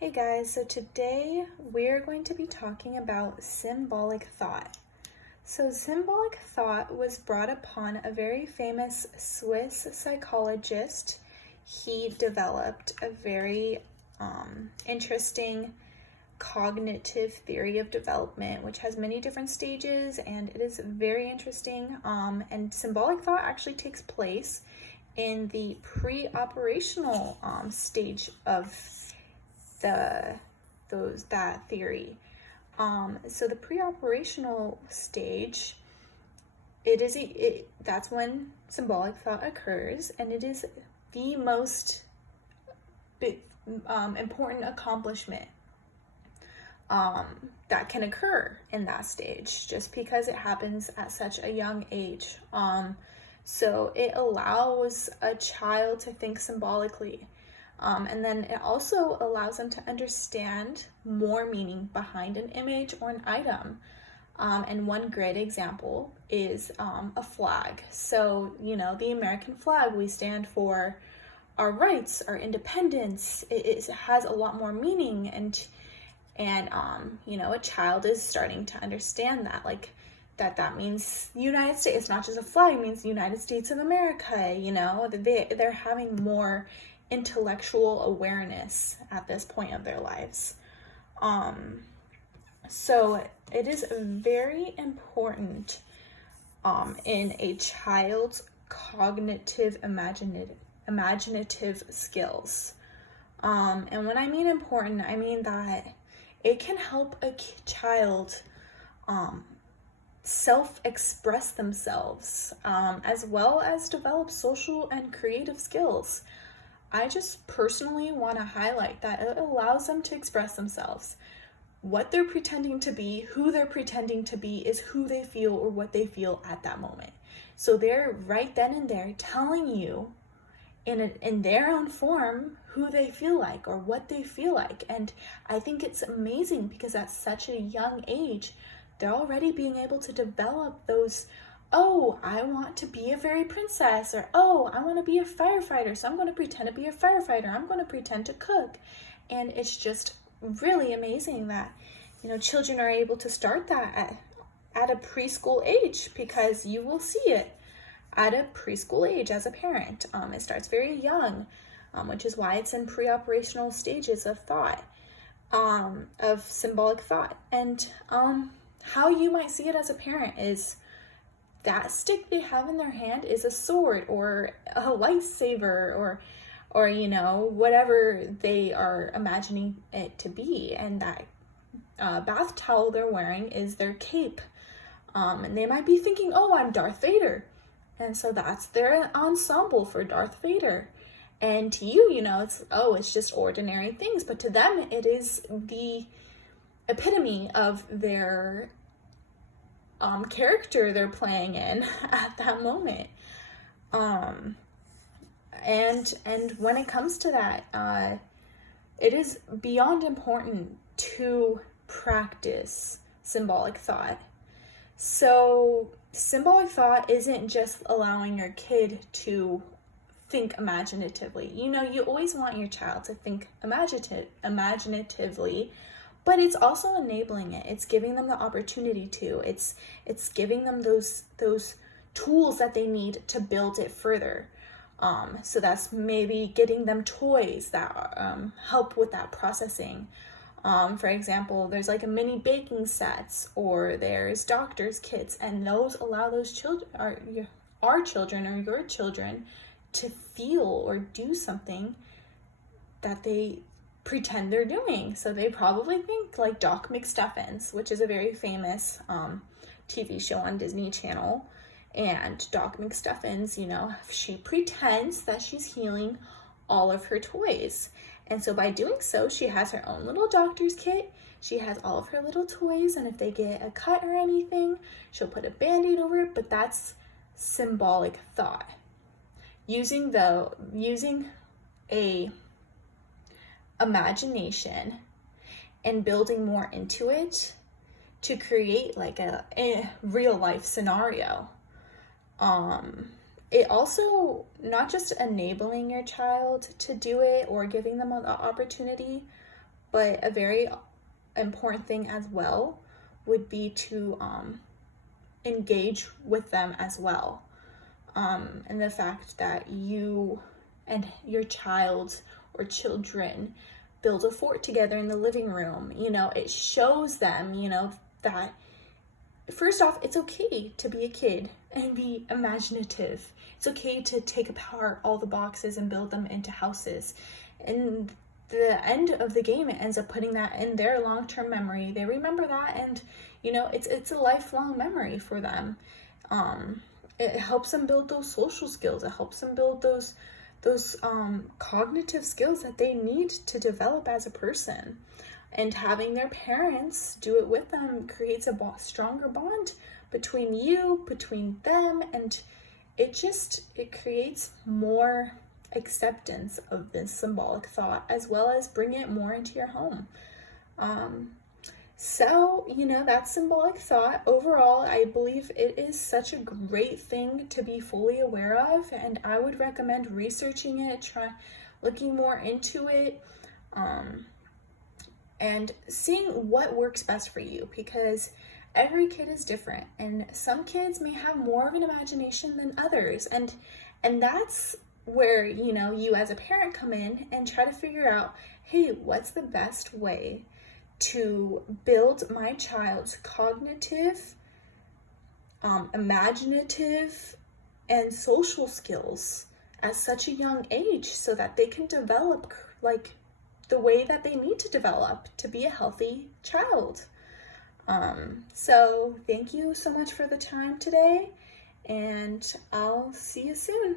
Hey guys, so today we're going to be talking about symbolic thought. So, symbolic thought was brought upon a very famous Swiss psychologist. He developed a very interesting cognitive theory of development, which has many different stages, and it is very interesting. And symbolic thought actually takes place in the pre-operational stage of that theory. So the pre-operational stage, that's when symbolic thought occurs, and it is the most important accomplishment that can occur in that stage, just because it happens at such a young age. So it allows a child to think symbolically. And then it also allows them to understand more meaning behind an image or an item. And one great example is a flag. So, the American flag, we stand for our rights, our independence. It has a lot more meaning, and a child is starting to understand that, that means the United States. It's not just a flag, it means the United States of America. They're having more intellectual awareness at this point of their lives. So it is very important in a child's cognitive imaginative skills. And when I mean important, I mean that it can help a child self-express themselves, as well as develop social and creative skills. I just personally want to highlight that it allows them to express themselves. What they're pretending to be, who they're pretending to be, is who they feel or what they feel at that moment. So they're right then and there telling you in their own form who they feel like or what they feel like. And I think it's amazing because at such a young age, they're already being able to develop those, oh, I want to be a fairy princess, or oh, I want to be a firefighter, so I'm going to pretend to be a firefighter. I'm going to pretend to cook. And it's just really amazing that, children are able to start that at a preschool age, because you will see it at a preschool age as a parent. It starts very young, which is why it's in pre-operational stages of thought, of symbolic thought. And how you might see it as a parent is that stick they have in their hand is a sword or a lightsaber or whatever they are imagining it to be. And that bath towel they're wearing is their cape. And they might be thinking, oh, I'm Darth Vader. And so that's their ensemble for Darth Vader. And to you, it's just ordinary things. But to them, it is the epitome of their character they're playing in at that moment. And when it comes to that, it is beyond important to practice symbolic thought. So symbolic thought isn't just allowing your kid to think imaginatively. You always want your child to think imaginatively, but it's also enabling it. It's giving them the opportunity to. It's giving them those tools that they need to build it further. So that's maybe getting them toys that help with that processing. For example, there's like a mini baking sets, or there's doctor's kits, and those allow those children, our children or your children, to feel or do something that they pretend they're doing. So they probably think like Doc McStuffins, which is a very famous TV show on Disney Channel. And Doc McStuffins, she pretends that she's healing all of her toys. And so by doing so, she has her own little doctor's kit. She has all of her little toys. And if they get a cut or anything, she'll put a Band-Aid over it. But that's symbolic thought. Using a imagination and building more into it to create like a real life scenario. It also, not just enabling your child to do it or giving them an opportunity, But a very important thing as well would be to engage with them as well. And the fact that you and your child or children build a fort together in the living room, it shows them, that first off, it's okay to be a kid and be imaginative. It's okay to take apart all the boxes and build them into houses. And the end of the game, it ends up putting that in their long-term memory. They remember that, and it's a lifelong memory for them. It helps them build those social skills. It helps them build those cognitive skills that they need to develop as a person. And having their parents do it with them creates a stronger bond between them, and it creates more acceptance of this symbolic thought, as well as bring it more into your home. So, that's symbolic thought. Overall, I believe it is such a great thing to be fully aware of, and I would recommend researching it, looking more into it, and seeing what works best for you, because every kid is different, and some kids may have more of an imagination than others, and that's where you as a parent come in and try to figure out, hey, what's the best way to build my child's cognitive, imaginative, and social skills at such a young age, so that they can develop like the way that they need to develop to be a healthy child. So thank you so much for the time today, and I'll see you soon.